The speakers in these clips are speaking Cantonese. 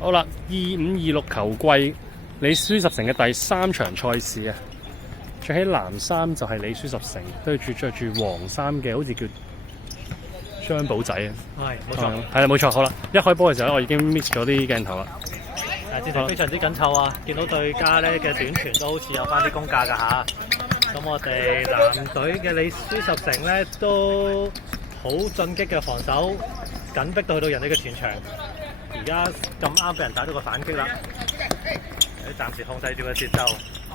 好啦，25-26球季李書十城嘅第3場賽事啊，着起藍衫就係李書十城，對住着住黃衫嘅，好似叫張寶仔啊。係，冇錯。係啦，冇錯。好啦，一開波嘅時候咧，我已經 miss 咗啲鏡頭啦。戰情非常之緊湊啊！見到對家咧嘅短傳都好似有翻啲功架㗎嚇。咁我哋藍隊嘅李書十城咧都好進擊嘅防守，緊逼到去到人哋嘅前場。而家咁啱俾人打到個反擊啦，暫時控制住個節奏，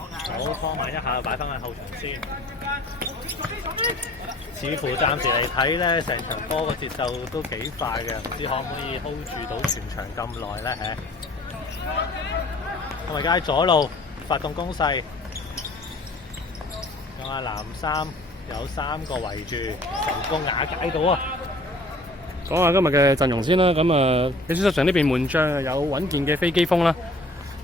好放慢一下，擺翻去後場先。似乎暫時嚟睇咧，成場波個節奏都幾快嘅，唔知可唔可以 hold 住到全場咁耐咧？咁而家喺左路發動攻勢，咁啊藍衫有3個圍住，成功瓦解到啊！講下今日嘅陣容先啦，咁李書十城呢邊門將有穩健嘅飛機鋒啦，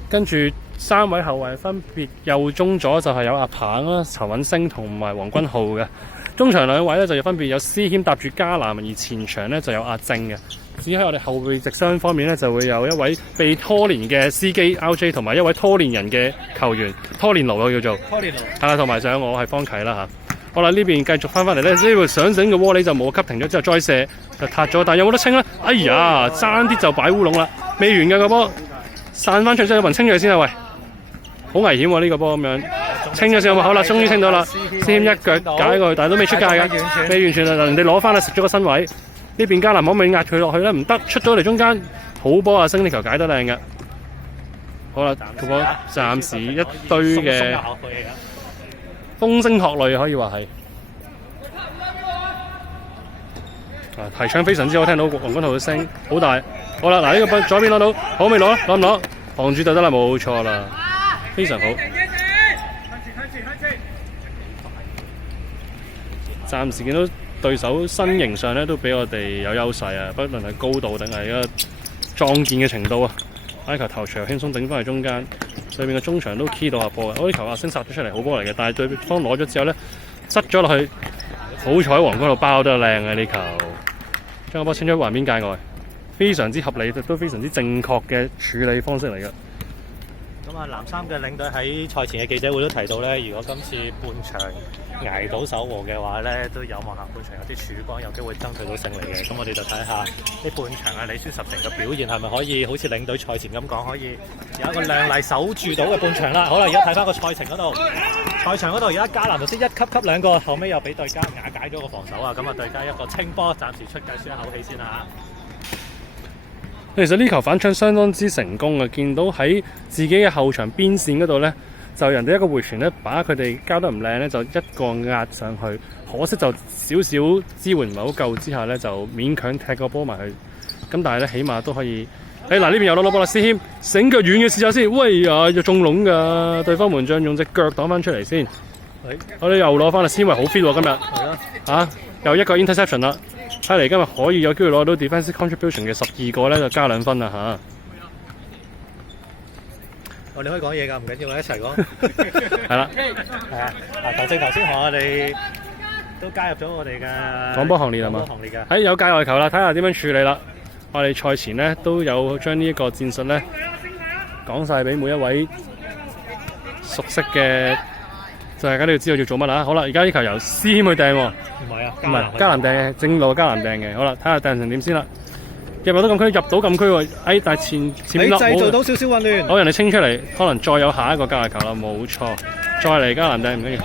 跟住3位後衞分別右中左就係有阿棒啦、陳允升同埋黃君浩嘅，中場2位咧就分別有施謙搭住加南，而前場咧就有阿正嘅。至於喺我哋後備席雙方面咧，就會有一位被拖連嘅司機 RJ 同埋一位拖連人嘅球員拖連奴啊叫做，拖連奴係啦，同埋仲有我係方啟啦嚇。好啦，呢邊繼續翻嚟咧，呢個上整嘅窩里就冇級停咗之後再射就塌咗，但係有冇得清咧？哎呀，爭啲就擺烏龍啦，未完嘅個波，散翻出去，有冇人清咗先啊？喂，好危險喎呢個波咁樣，清咗先好啦，終於清到啦，先一腳解過去，但係都未出界嘅，未完全啊！人哋攞翻啦，食咗個身位，呢邊加南可唔可以壓佢落去咧？唔得，出咗嚟中間，好波啊！升呢球解得靚嘅，好啦，個波暫時一堆嘅風聲鶴唳可以話係，提槍非常之好，聽到黃君浩嘅聲好大。好啦，嗱呢個波左邊攞到，好未攞？攞唔攞？防住就得啦，冇錯啦，非常好。暫時見到對手身形上咧都比我哋有優勢啊，不論係高度定係一個壯健嘅程度啊。呢球頭槌輕鬆頂翻去中間，對面嘅中場都 key 到下波嘅。呢球阿星殺咗出嚟，好波嚟嘅，但係對方攞咗之後咧，塞咗落去，好彩黃君浩包得靚嘅呢球，將個波清咗橫邊界外，非常之合理，都非常之正確嘅處理方式嚟嘅。咁啊，藍衫嘅領隊喺賽前嘅記者會都提到咧，如果今次半場捱到守和嘅話咧，都有望下半場有啲曙光，有機會爭取到勝利嘅。咁我哋就睇下呢半場啊，李書十城嘅表現係咪可以好似領隊賽前咁講，可以有一個亮麗守住到嘅半場啦。好啦，而家睇翻個賽程嗰度，賽場嗰度而家加南就先一級級兩個，後尾又俾對家瓦解咗個防守啊。咁啊，對家一個清波，暫時出界舒一口氣先啦。其實呢球反搶相當之成功啊！見到喺自己嘅後場邊線嗰度呢，就人哋一個回傳呢，把佢哋交得唔靚呢，就一個壓上去。可惜就少少支援唔係好夠之下呢，就勉強踢個波埋去。咁但係呢，起碼都可以。嗱呢邊又攞波啦，施謙醒腳遠嘅試下先，喂呀，又中籠㗎！對方門將用隻腳擋翻出嚟先。我哋又攞翻啦，施謙好 fit 喎今日。係啊，又一個 interception 啦。睇嚟今日可以有機會攞到 defensive contribution 嘅12個咧，就加2分啦嚇。我哋可以講嘢㗎，唔緊要，一齊講。係啦，係啊。頭先同我哋都加入咗我哋嘅廣播行列係嘛？行列嘅。喺有界外球啦，睇下點樣處理啦。我哋賽前咧都有將呢一個戰術咧講晒俾每一位熟悉嘅。就係大家都要知道要做乜啦。好啦，而家呢球由施謙去掟喎，唔係啊，唔係加南掟，正路加南掟嘅。好啦，睇下掟成點先啦。入到禁區，入到禁區喎。但係前面製造到少少混亂。好，人哋清出嚟，可能再有下一個加球啦。冇錯，再嚟加南掟唔緊要。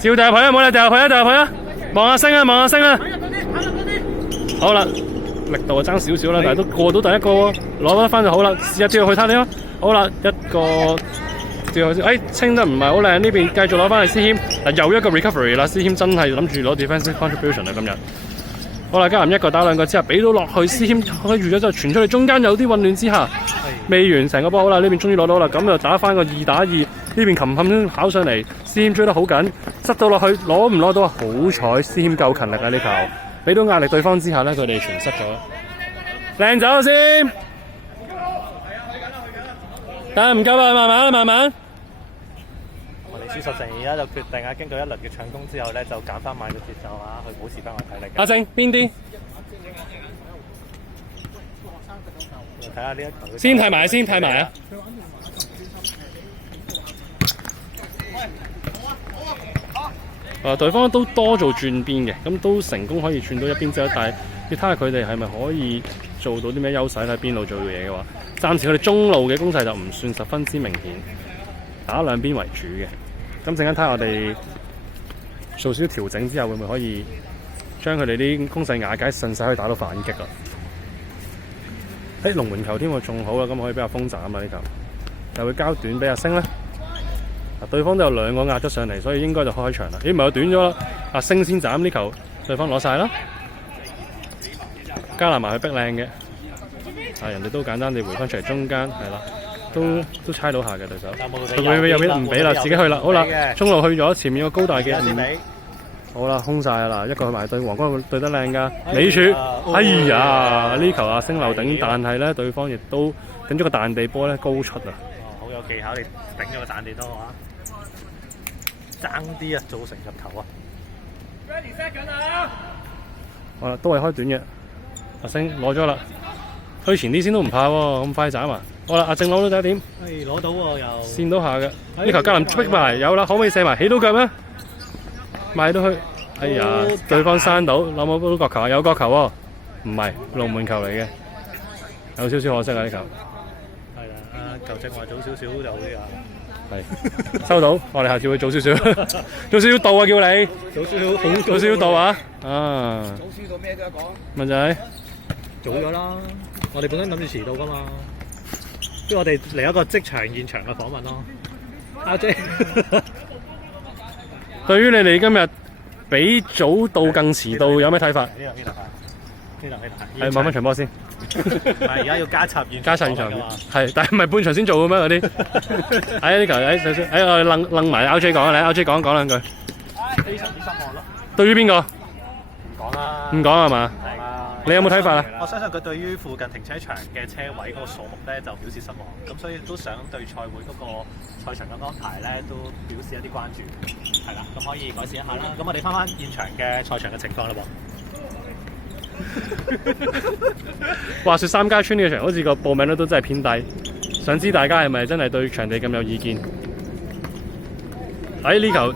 照掉入去啊！冇理掉入去啊！掉入去啊！望下星啊！望下星啊！好啦，力度就爭少少啦，但係都過到第一個喎，攞得翻就好啦。試下跳入去睇你咯。好啦，一個掉去先，清得唔係好靚，呢邊繼續攞翻去施謙，嗱又一個 recovery 啦，施謙真係諗住攞 defensive contribution 啦今日。好啦，加南一個打兩個之後，俾到落去，施謙開住咗之後傳出去，中間有啲混亂之下，未完成個波。好啦，呢邊終於攞到啦，咁就打翻個2打2，呢邊琴琴跑上嚟，施謙追得好緊，塞到落去，攞唔攞到啊？好彩施謙夠勤力啊呢球，俾到壓力對方之下咧，佢哋全失咗。靚走先。但係唔夠啊，慢慢。我哋李書十城而家就決定啊，經過一輪嘅搶攻之後咧，就減翻慢個節奏啊，去保持翻個體力。阿正邊啲？睇下呢一球。先睇埋先，睇埋啊！對方都多做轉邊嘅，咁都成功可以轉到一邊之後，但係要睇下佢哋係咪可以做到啲咩優勢喺邊路做嘢嘅話，暫時佢哋中路嘅攻勢就唔算十分之明顯，打兩邊為主嘅。咁陣間睇下我哋做少少調整之後，會唔會可以將佢哋啲攻勢瓦解，順勢可以打到反擊啦？龍門球添喎，仲好啦，咁可以俾阿風斬啊呢球，又會交短俾阿星啦。對方都有兩個壓咗上嚟，所以應該就開場啦。咦，唔係我短咗啦，阿星先斬呢球，對方攞晒啦。加納埋佢逼靚嘅，人哋都簡單地回翻出嚟中間，係啦，都猜到下嘅對手。佢會右邊唔俾啦，自己去啦。好啦，中路去咗，前面個高大嘅好啦，空晒啦，一個去埋對黃光對得靚噶。李柱，哎呀，呢球阿星漏頂，但係咧對方亦都頂咗個彈地波咧高出啊！好有技巧，你頂咗個彈地多啊！爭啲啊，造成入球啊！好啦，都係開短嘅。阿星攞咗啦，推前啲先都唔怕喎，咁快斬啊！好啦，阿正攞到第一點，攞到喎又線到下嘅。呢球加林逼埋，有啦，可唔可以射埋？起到腳咩？賣到去，哎呀！對方閂到，諗冇到角球啊？有角球喎，唔係龍門球嚟嘅，有少少可惜啊！呢球係啦，球證話早少少就好啲啊。係收到，我哋下次會早少少，早少少到啊！叫你早少少，早少少到啊！啊，早少到咩都得講。咪就係早咗啦，我哋本身諗住遲到噶嘛，不如我哋嚟一個即場現場嘅訪問咯。阿 J。對於你哋今日比早到更遲到有咩睇法？呢度係慢慢場波先。係而家要加插現場係，但係唔係半場先做嘅咩嗰啲？呢球首先，我哋楞埋 RJ 講啦，RJ 講兩句。非常之失望咯。對於邊個？唔講啦。唔講係嘛？你有冇睇法啊？我相信佢對於附近停車場嘅車位嗰個數目咧就表示失望，咁所以都想對賽會嗰個賽場嘅安排咧都表示一啲關注，係啦，咁可以改善一下啦。咁我哋翻現場嘅賽場嘅情況啦喎。話說三家村呢個場好似個報名率都真係偏低，想知大家係咪真係對場地咁有意見？呢球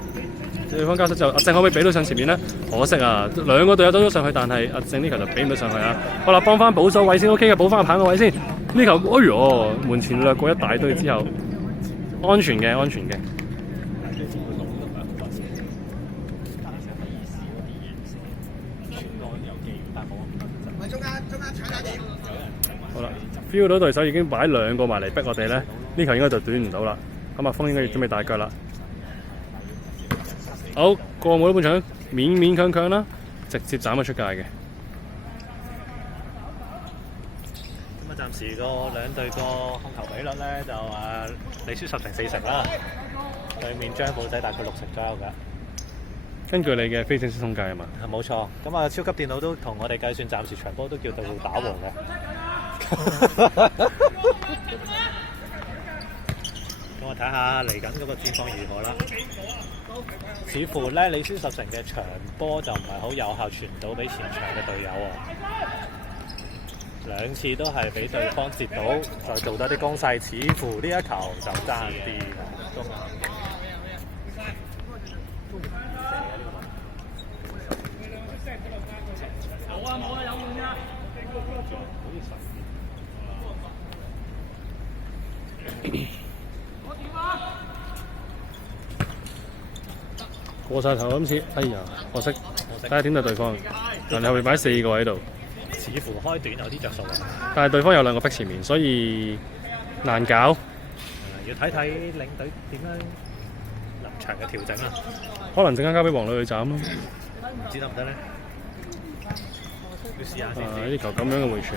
對方交失就阿正可唔可以俾到上前面咧？可惜啊，兩個隊友都咗上去，但係阿正呢球就俾唔到上去啊！好啦，幫翻保守位先 OK 嘅，補翻個棒個位先。呢球，哎呦，門前掠過一大堆之後，安全嘅，安全嘅。好啦 ，feel 到對手已經擺兩個埋嚟逼我哋咧，呢球應該就短唔到啦。咁阿峰應該要準備大腳啦。好，過冇咗半場，勉勉強強啦，直接斬咗出界嘅。咁啊，暫時個兩隊個控球比率咧就你輸10成4成啦，對面張寶仔大概6成左右㗎。根據你嘅非正式統計係嘛？冇錯，咁啊超級電腦都同我哋計算，暫時場波都叫做打和嘅。咁我睇下嚟緊嗰個戰況如何啦。似乎咧你輸10成嘅場波就唔係好有效傳到俾前場嘅隊友喎。兩次都係俾對方截到，再做多啲攻勢，似乎呢一球就爭啲嘅。過晒頭今次，哎呀，可惜，睇下點對對方。但係後面擺4個喺度，似乎開短有啲着數嘅。但係對方有2個逼前面，所以難搞。要睇睇領隊點樣臨場嘅調整啦。可能陣間交俾黃女去斬咯。唔知得唔得咧？要試下先。呢球咁樣嘅回傳。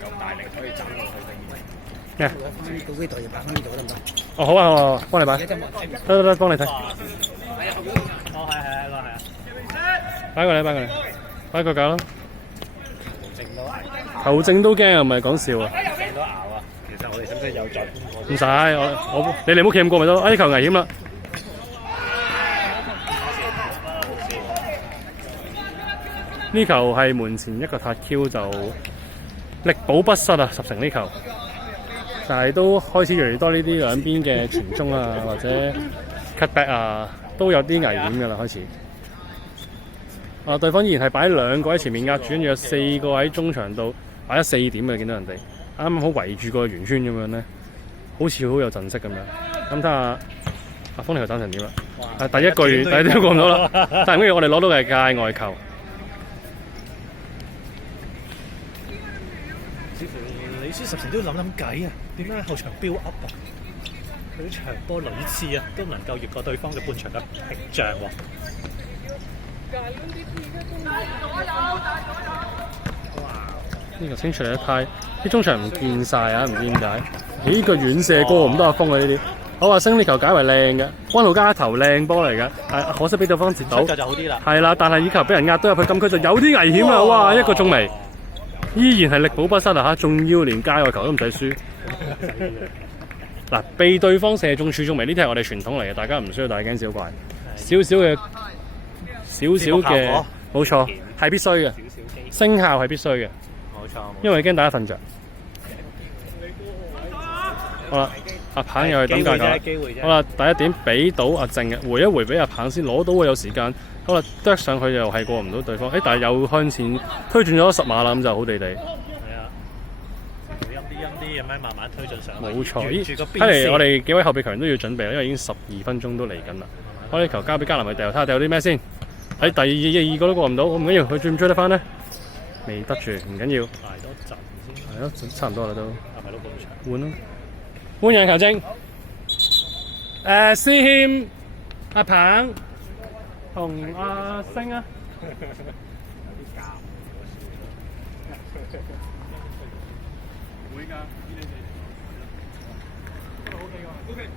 有大力可以斬落去咩？到呢度就擺翻呢度得唔得？哦，好啊，好啊，幫你擺。得，幫你睇。哦，係啊。擺過嚟，擺個架咯。球證都驚啊，唔係講笑啊。都咬啊！其實我哋使唔使有再搬過？唔使，你哋唔好企咁過咪得咯。呢球危險啦。呢球係門前一個塔 Q 就力保不失啊，10成呢球。但係都開始越嚟越多呢啲兩邊嘅傳中啊，或者 cutback 啊，都有啲危險㗎啦，開始。啊，對方依然係擺2個喺前面壓住，跟住有4個喺中場度擺咗4點嘅，見到人哋啱啱好圍住個圓圈咁樣咧，好似好有陣式咁樣。咁睇下阿鋒呢球爭成點啦？第一句都過唔到啦，但係跟住我哋攞到嘅係界外球。似乎李斯十成都要諗計啊！點解後場 build up 啊？佢啲長波屢次啊，都唔能夠越過對方嘅半場嘅屏障喎。呢個清出嚟得太，啲中場唔見晒啊！唔知點解。咦，個遠射過唔多阿鋒啊！呢啲好啊，升呢球解為靚嘅，溫路加頭靚波嚟嘅，但係可惜俾對方截到。就好啲啦。係啦，但係呢球俾人壓到入去禁區就有啲危險啊！哇，一個中楣，依然係力保不失啊！嚇，仲要連界外球都唔使輸。嗱，被對方射中柱中楣呢啲係我哋傳統嚟嘅，大家唔需要大驚小怪。少少嘅，冇錯，係必須嘅，聲效係必須嘅。冇錯，因為驚大家瞓着。好啦，阿鵬又去等價格。好啦，第一點俾到阿靜嘅，回一回俾阿鵬先攞到喎，有時間。好啦，啄上去又係過唔到對方，但係又向前推進咗10碼啦，咁就好地地。係啊，陰啲咁樣慢慢推進上。冇錯，睇嚟我哋幾位後備球員都要準備啦，因為已經12分鐘都嚟緊啦。我呢球交俾加南去掉，睇下掉啲咩先。喺第二個都過唔到，唔緊要，佢追唔追得翻呢？未得住，唔緊要。捱多陣先。係咯，差唔多啦都。係咯，換咯，換人球證。思謙、阿鵬同阿星啊。會㗎。OK。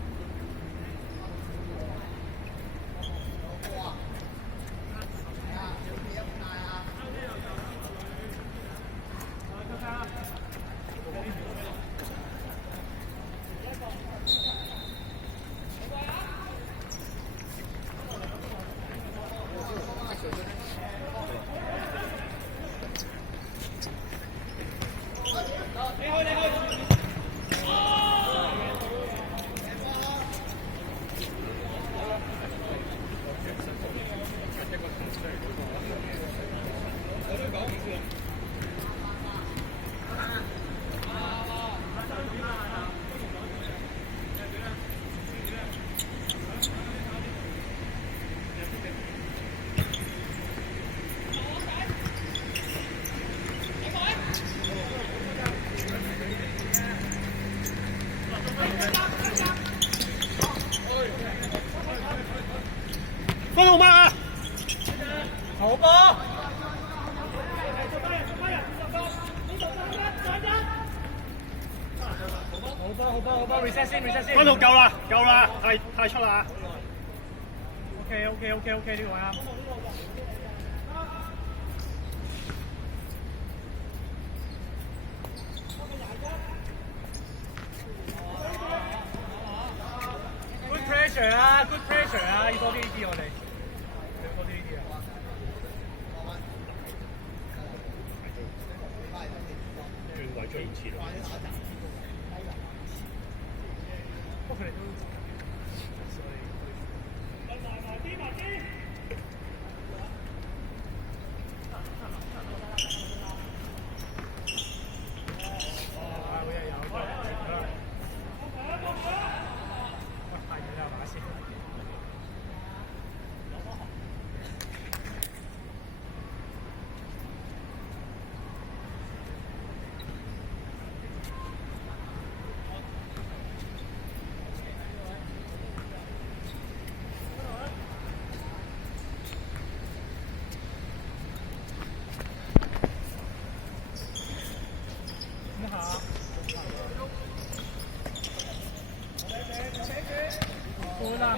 分號碼啊！好波！好波 reset 先 reset 先。分號夠啦，太出啦。OK 呢個位啊。Good pressure 啊 ，good pressure 啊，要多啲呢啲我哋。轉位追唔切。不過佢哋都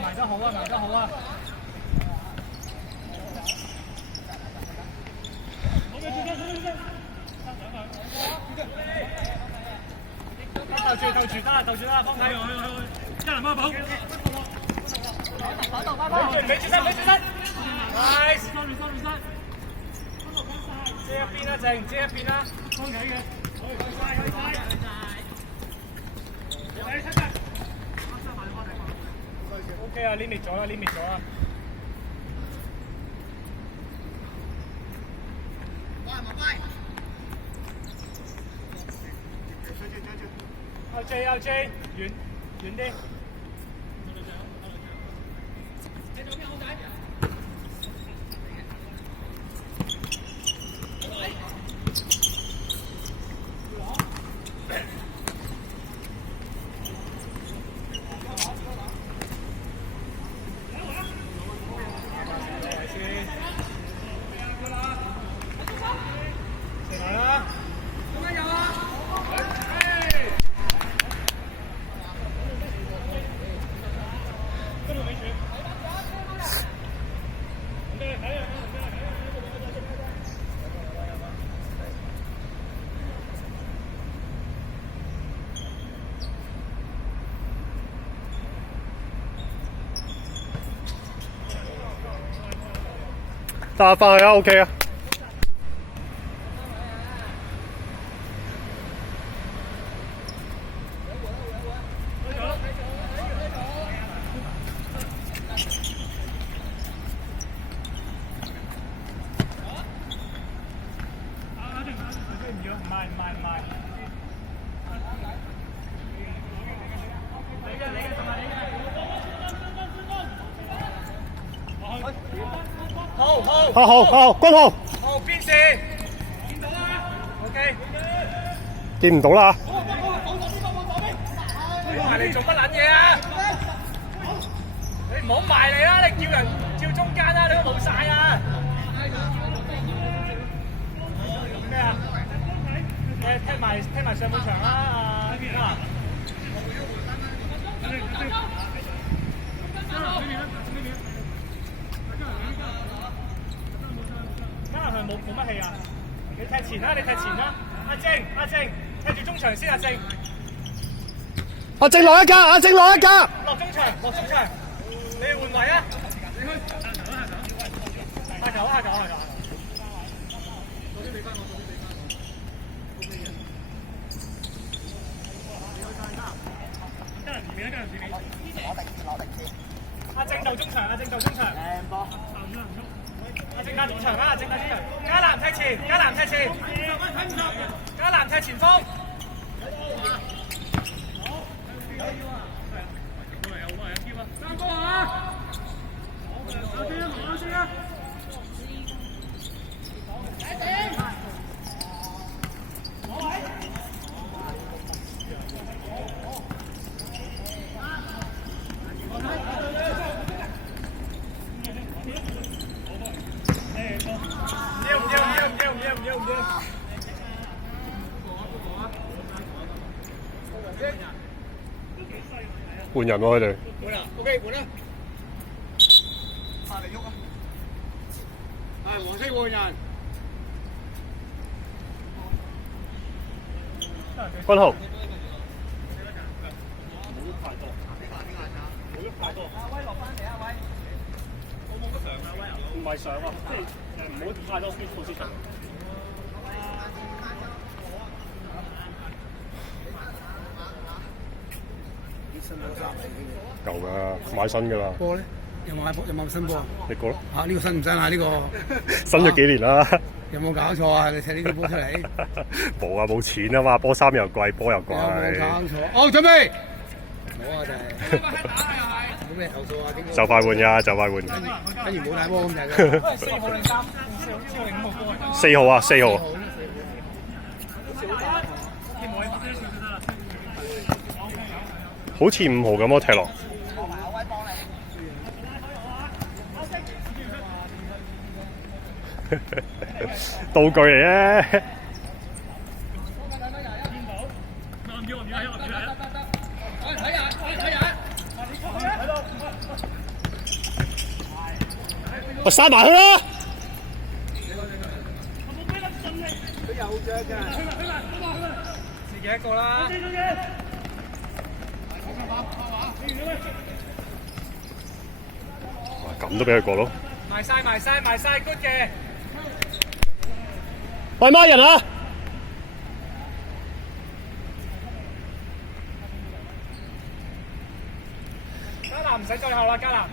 埋得好啊！鬥住啦！幫睇去，加蘭孖寶。俾住身！ ，nice！遮一邊啦，靜，遮一邊啦。OK 啊，limit 咗啦，limit 咗啦。LJ，遠啲。打翻去啊 ，OK 啊。好，君豪。好，邊線？見到啦。OK。見唔到啦。你埋嚟做乜撚嘢啊？你唔好埋嚟啦！你叫人照中間啦，你都冇晒啊！咩啊？踢埋上半場啦，啊！加上冇乜氣啊！你踢前啦，阿靜，踢住中場先，阿靜。阿靜落一格，落中場，你換位啊！下球。阿靜就中場。阿靜加中場啦，加南踢前，加南踢前鋒。三哥啊！換人喎佢哋。換啦 ，OK 換啦。快嚟喐啊！係黃色換人。君豪。威落翻嚟啊！威，我冇乜上啊威。唔係上啊，即係唔好太多 position。舊㗎，買新㗎啦。波咧有冇新波啊？你講啦。啊呢個新唔新啊？呢個新咗幾年啦。有冇搞錯啊？你踢呢啲波出嚟？冇啊，冇錢啊嘛，波衫又貴，波又貴。有冇搞錯？哦，準備。冇啊，就係。冇咩投訴啊？就快換㗎，就快換。跟住冇大波咁就係。4號定3號定5號波啊？4號啊，4號。好似5號咁咯，踢落。道具嚟啫。我閂埋佢啦！佢有隻㗎。自己一個啦。咁都俾佢過咯。埋晒 good 嘅。喂，孖人啊！加南唔使最後啦，加南。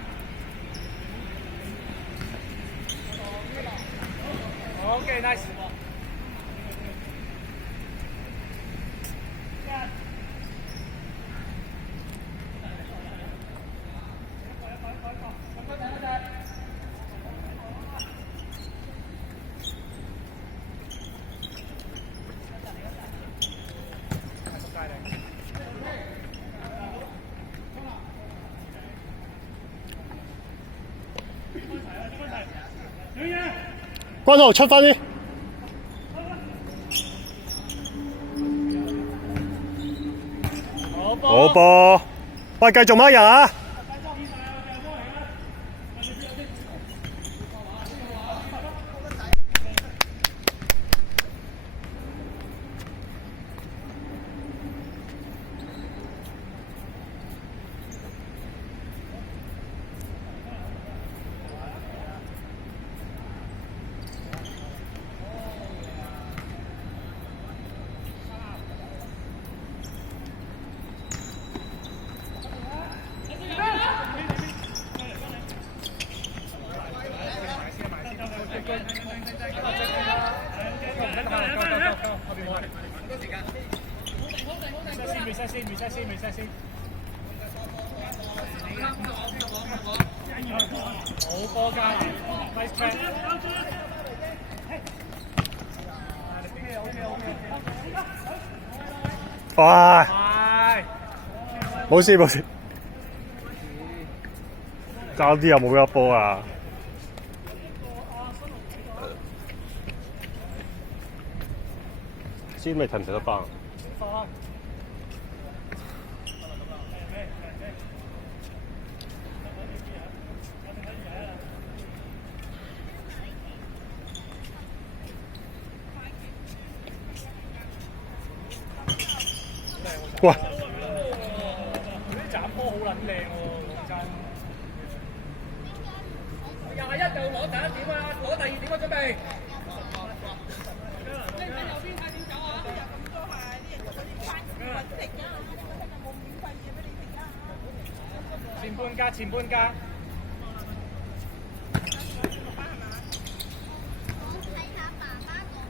OK，nice。關頭出翻啲。好波，喂，繼續孖人啊！好波加，nice catch。快！冇事冇事，爭啲又冇一波啊！先未停唔停得翻？喂！呢斬波好撚靚喎，講真。21就攞第1點啊，攞第2點啊，準備。右邊睇點走啊？入咁多下啲人嗰啲番薯揾食㗎，有冇免費嘢俾你食啊？前半格，前半格。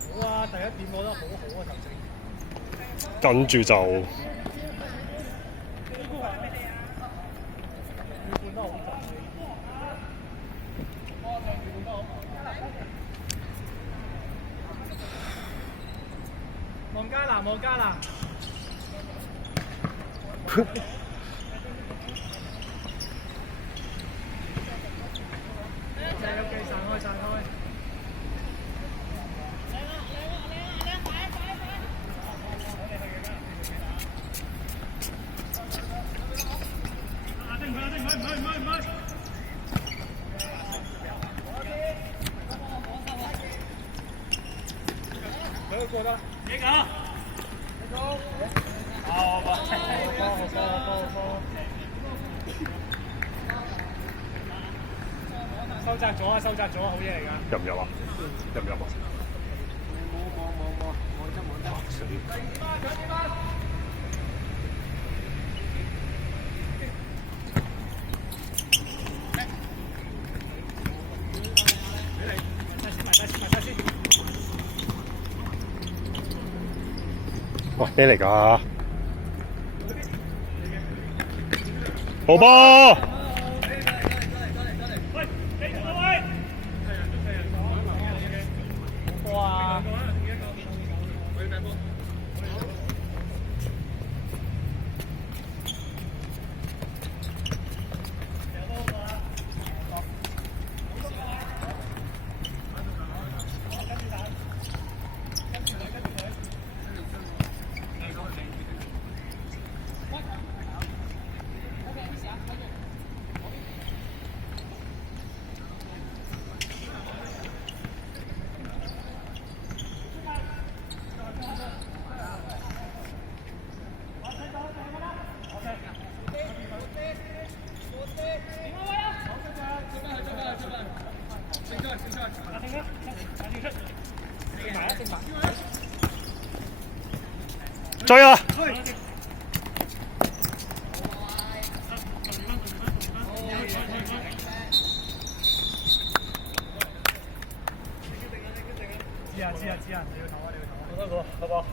好啊，第1點攞得好好啊，頭先。跟住就望加拿，望加拿。OK，散開，散開。過得，你講，你講，好吧，收窄咗啊，收窄咗啊，好嘢嚟㗎。入唔入啊？入唔入啊？喂，咩嚟㗎？好波！哇！追啊！知啊，你要唞啊，你要唞啊。好多個，好唔好？